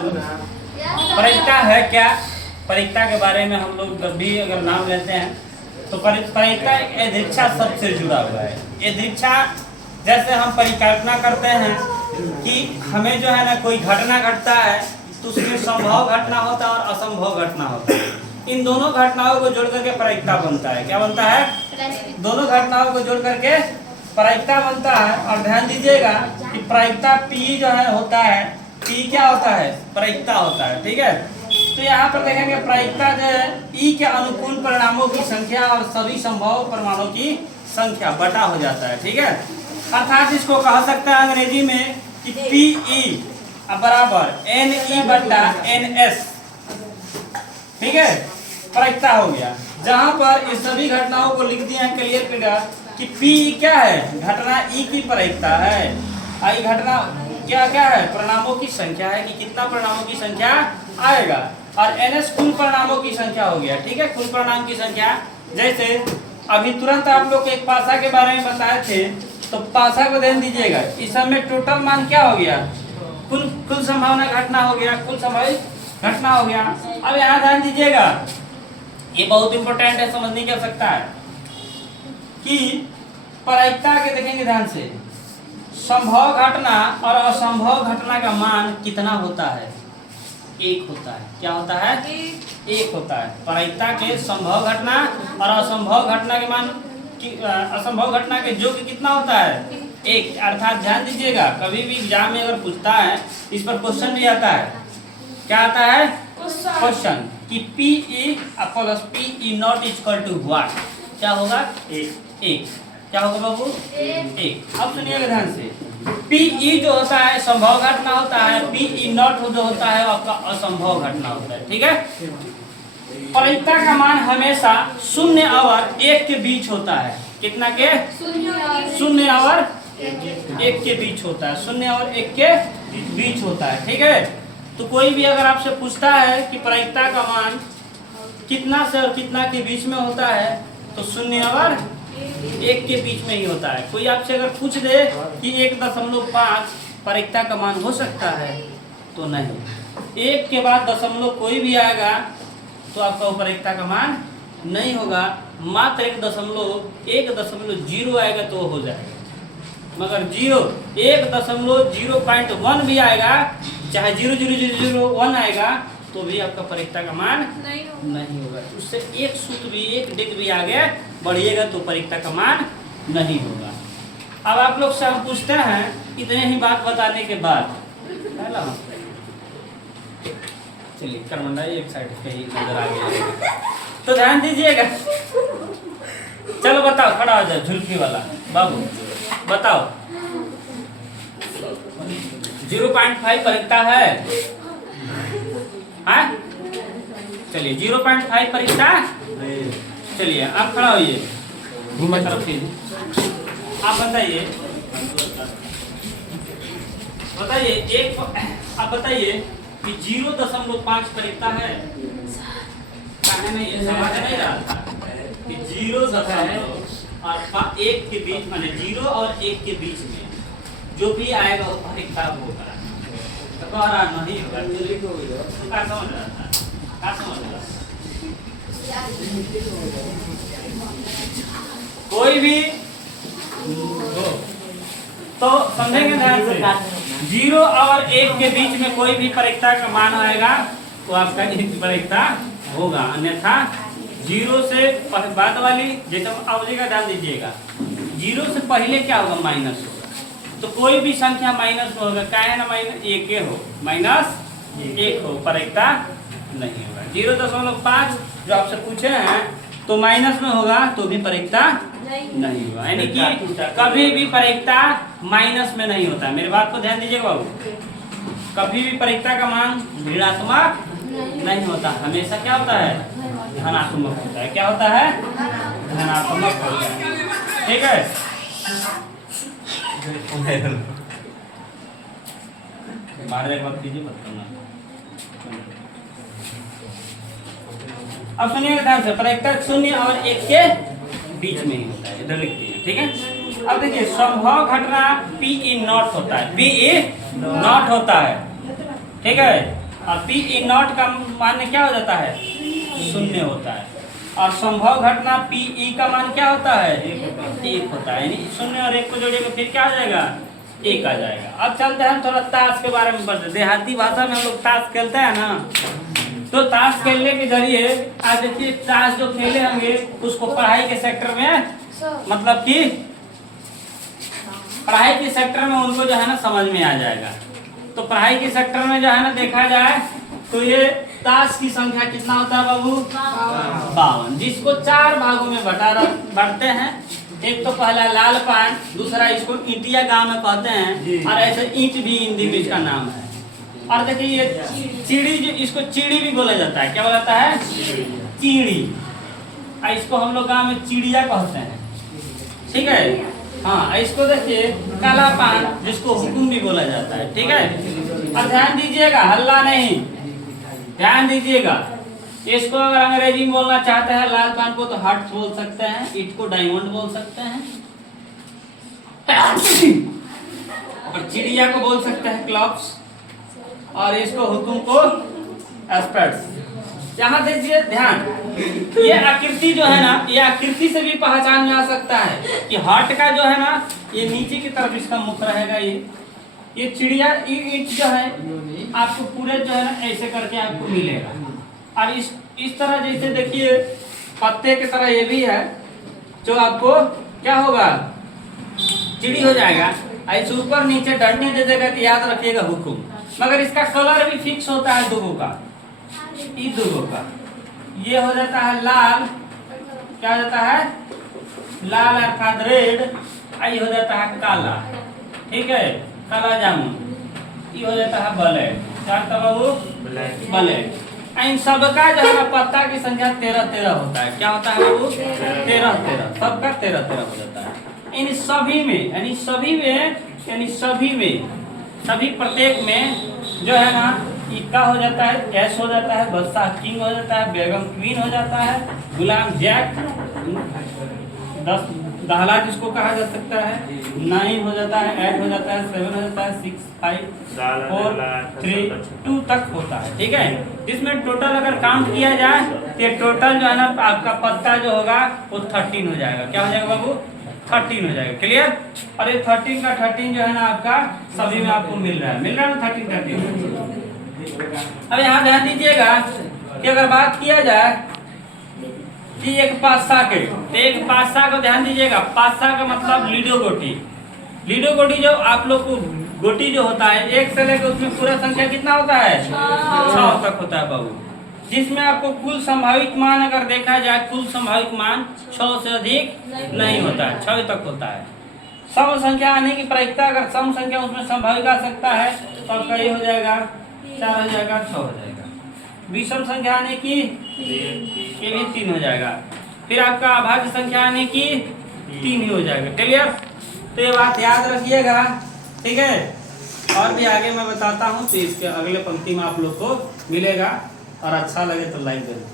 परिक्ता है क्या? परिक्ता के बारे में हम लोग जब भी अगर नाम लेते हैं तो परिक्ता एक एदृच्छा शब्द से जुड़ा हुआ है। एदृच्छा जैसे हम परिकल्पना करते हैं कि हमें जो है ना कोई घटना घटता है तो उसमें संभव घटना होता है और असंभव घटना होता है। इन दोनों घटनाओं को जोड़ करके परिक्ता बनता है। क्या बनता है? दोनों घटनाओं को जोड़ करके परिक्ता बनता है। और ध्यान दीजिएगा कि परिक्ता पी जो है होता है, पी क्या होता है? परिक्ता होता है। ठीक है, तो यहाँ पर देखेंगे प्रायिकता जो है ई के अनुकूल परिणामों की संख्या और सभी संभव परिणामों की संख्या बटा हो जाता है। ठीक है, अर्थात इसको कह सकता है अंग्रेजी में कि पी ई बराबर एन ई बटा एन एस। ठीक है, प्रायिकता हो गया। जहां पर इस सभी घटनाओं को लिख दिया है क्लियर कट कि पी क्या है? घटना ई की प्रायिकता है। आई घटना क्या क्या है? परिणामों की संख्या है कि कितना परिणामों की संख्या आएगा। और एनएस कुल परिणामों की संख्या हो गया। ठीक है, कुल परिणाम की संख्या। जैसे अभी तुरंत आप लोग एक पासा के बारे में बताए थे, तो पासा को ध्यान दीजिएगा, इस समय टोटल मान क्या हो गया? कुल संभावना घटना हो गया, कुल संभावित घटना हो गया। अब यहाँ ध्यान दीजिएगा, ये बहुत इंपॉर्टेंट है, समझने की आवश्यकता है कि प्रायिकता के देखेंगे ध्यान से, संभव घटना और असंभव घटना का मान कितना होता है? एक होता है। क्या होता है? एक होता है। प्रायिकता के संभव घटना और असंभव घटना के मान असंभव घटना के योग कितना होता है? एक। अर्थात ध्यान दीजिएगा, कभी भी एग्जाम में अगर पूछता है, इस पर क्वेश्चन भी आता है। क्या आता है? क्वेश्चन कि P E plus P E not equal to what? क्या होगा? एक। क्या होगा बाबू? एक। अब सुनिएगा ध्यान से, पी ई जो होता है संभव घटना होता है, पी ई नॉट जो होता है आपका असंभव घटना होता है। ठीक है, प्रायिकता का मान हमेशा 0 और 1 के बीच होता है। कितना के? 0 और 1 के बीच होता है। 0 और 1 के बीच होता है। ठीक है, तो कोई भी अगर आपसे पूछता है कि प्रायिकता का मान कितना से और कितना के बीच में होता है, तो 0 और 1 के बीच में ही होता है। कोई आपसे अगर पूछ दे कि 1.5 प्रायिकता का मान हो सकता है, तो नहीं। 1 के बाद दशमलव कोई भी आएगा तो आपका प्रायिकता का मान नहीं होगा। मात्र 1.0 आएगा तो हो जाएगा। मगर 1.0.1 भी आएगा, चाहे 0.00001 आएगा, तो भी आपका प्रायिकता का मान नहीं होगा। उससे एक सूत्र भी, एक डिग्री भी आगे बढ़िएगा तो प्रायिकता का मान नहीं होगा। अब आप लोग से हम पूछते हैं, इतने ही बात बताने के बाद, चलिए करमंडा एक साइड पे ही नजर आ गया, तो ध्यान दीजिएगा। चलो बताओ, खड़ा हो जाओ झुलकी वाला बाबू, बताओ 0.5 प्रायिकता है? हाँ, चलिए 0.5 प्रायिकता। चलिए आप खड़ा होइए, आप बताइए एक, आप बताइए कि 0.5 प्रायिकता है? कहा नहीं है, समझ नहीं रहा था कि 0.1 के बीच, माने 0 और 1 के बीच में जो भी आएगा वो प्रायिकता होगा। तो कह रहा नहीं होगा, क्या समझ रहा था? क्या समझ रहा? कोई भी तो समझेंगे ध्यान से, 0 और 1 के बीच में कोई भी प्रायिकता का मान आएगा तो आपका प्रायिकता होगा। अन्यथा 0 से बाद वाली, जैसे अवधि का ध्यान दीजिएगा, 0 से पहले क्या होगा? माइनस होगा। तो कोई भी संख्या माइनस में होगा, क्या है ना? -1 हो, -1 हो, प्रायिकता नहीं होगा। 0.5 जो आपसे पूछे हैं तो माइनस में होगा तो भी प्रायिकता नहीं होगा। यानी कि कभी भी प्रायिकता माइनस में नहीं होता। मेरे बात को ध्यान दीजिएगा बाबू, कभी भी प्रायिकता का मान ऋणात्मक नहीं होता, हमेशा क्या होता है? धनात्मक होता है। क्या होता है? धनात्मक होता है। ठीक है, अब सुनिए ध्यान से, प्रायिकता 0 और 1 के बीच में ही होता है, इधर लिखते हैं। ठीक है, अब देखिए संभव घटना पी ई नॉट होता है, पी ई नॉट होता है। ठीक है, और पी ई नॉट का मान क्या हो जाता है? शून्य होता है। और संभव घटना पी ई का मान क्या होता है? 1 होता है। यानी शून्य और 1 को जोड़ेगा फिर क्या आ जाएगा? 1 आ जाएगा। अब चलते हैं थोड़ा ताश के बारे में पढ़ते। देहाती भाषा में हम लोग ताश खेलते हैं ना, तो ताश खेलने के जरिए आज देखिए ताश जो खेले होंगे उसको पढ़ाई के सेक्टर में, मतलब कि पढ़ाई के सेक्टर में उनको जो है ना समझ में आ जाएगा। तो पढ़ाई के सेक्टर में जो है ना देखा जाए तो ये ताश की संख्या कितना होता है बाबू? 52, जिसको 4 भागों में बांटते हैं। एक तो पहला लाल पान, दूसरा इसको ईंटिया गांव में कहते हैं, और ऐसे ईंट भी हिंदी में इसका नाम है। और देखिए ये चिड़ी, जो इसको चिड़ी भी बोला जाता है। क्या बोला जाता है? चिड़ी। और इसको हम लोग गांव में चिड़िया कहते हैं, ठीक है। हाँ, इसको देखिए काला पान, जिसको हुकुम भी बोला जाता है, ठीक है। और ध्यान दीजिएगा, हल्ला नहीं, ध्यान दीजिएगा। इसको अगर अंग्रेजी में बोलना चाहते हैं लाल पान को तो हार्ट बोल सकते हैं, ईट को डायमंड बोल सकते हैं, और चिड़िया को बोल सकते हैं क्लॉप्स, और इसको हुकुम को एस्पेक्ट्स। यहाँ दीजिए ध्यान, ये आकृति जो है ना, ये आकृति से भी पहचान में आ सकता है कि हार्ट का जो है ना ये नीचे की तरफ इसका मुख रहेगा। ये चिड़िया ईट जो है आपको पूरे जो है ना ऐसे करके आपको मिलेगा। और इस तरह जैसे देखिए पत्ते की तरह ये भी है, जो आपको क्या होगा? चिड़ी हो जाएगा। ऐसे ऊपर नीचे डंडी दे देगा तो याद रखिएगा हुकुम। मगर इसका कलर भी फिक्स होता है दुगो का, दुगो का। ये हो जाता है लाल, क्या हो जाता है? लाल अर्थात रेड। ये हो जाता है काला, ठीक है, काला जामुन। ये हो जाता है ब्लैक, क्या होता है बाबू? ब्लैक। इन सबका जो है ना पत्ता की संख्या 13 होता है। क्या होता है बाबू? 13, सबका 13 हो जाता है। इन सभी में, सभी प्रत्येक में जो है ना इक्का हो जाता है, एस हो जाता है, बादशाह किंग हो जाता है, बेगम क्वीन हो जाता है, गुलाम जैक 10 दहला जिसको कहा जा सकता है, 9 हो जाता है, 8 हो जाता है, 7 हो जाता है, 6, 5, 4, 3, 2 तक होता है, ठीक है। जिसमें टोटल अगर काउंट किया जाए तो टोटल जो है ना आपका पत्ता जो होगा वो 13 हो जाएगा। क्या हो जाएगा बाबू? 13 हो जाएगा। क्लियर? और ये 13 का 13 जो है ना आपका सभी में आपको मिल रहा है ना 13। अब यहाँ ध्यान दीजिएगा कि अगर बात किया जाए कि एक पासा के, तो एक पासा को ध्यान दीजिएगा। पासा का मतलब लीडो गोटी। लीडो गोटी जो आप लोग को गोटी जो होता है 1 से लेकर उसमें पूरा संख्या कितना होता है? 6 तक होता है बाबू। जिसमें आपको कुल संभावित मान अगर देखा जाए, कुल संभावित मान 6 से अधिक नहीं होता है, 6 तक होता है। सम संख्या आने की प्रायिकता, अगर सम संख्या उसमें संभावित आ सकता है तो आपका ये हो जाएगा 4 हो जाएगा, 6 हो जाएगा। विषम संख्या आने की ये भी 3 हो जाएगा। फिर आपका अभाज्य संख्या आने की 3 ही हो जाएगा। क्लियर? तो ये बात याद रखिएगा, ठीक है। और भी आगे मैं बताता हूँ, तो इसके अगले पंक्ति में आप लोग को मिलेगा। और अच्छा लगे तो लाइक करें।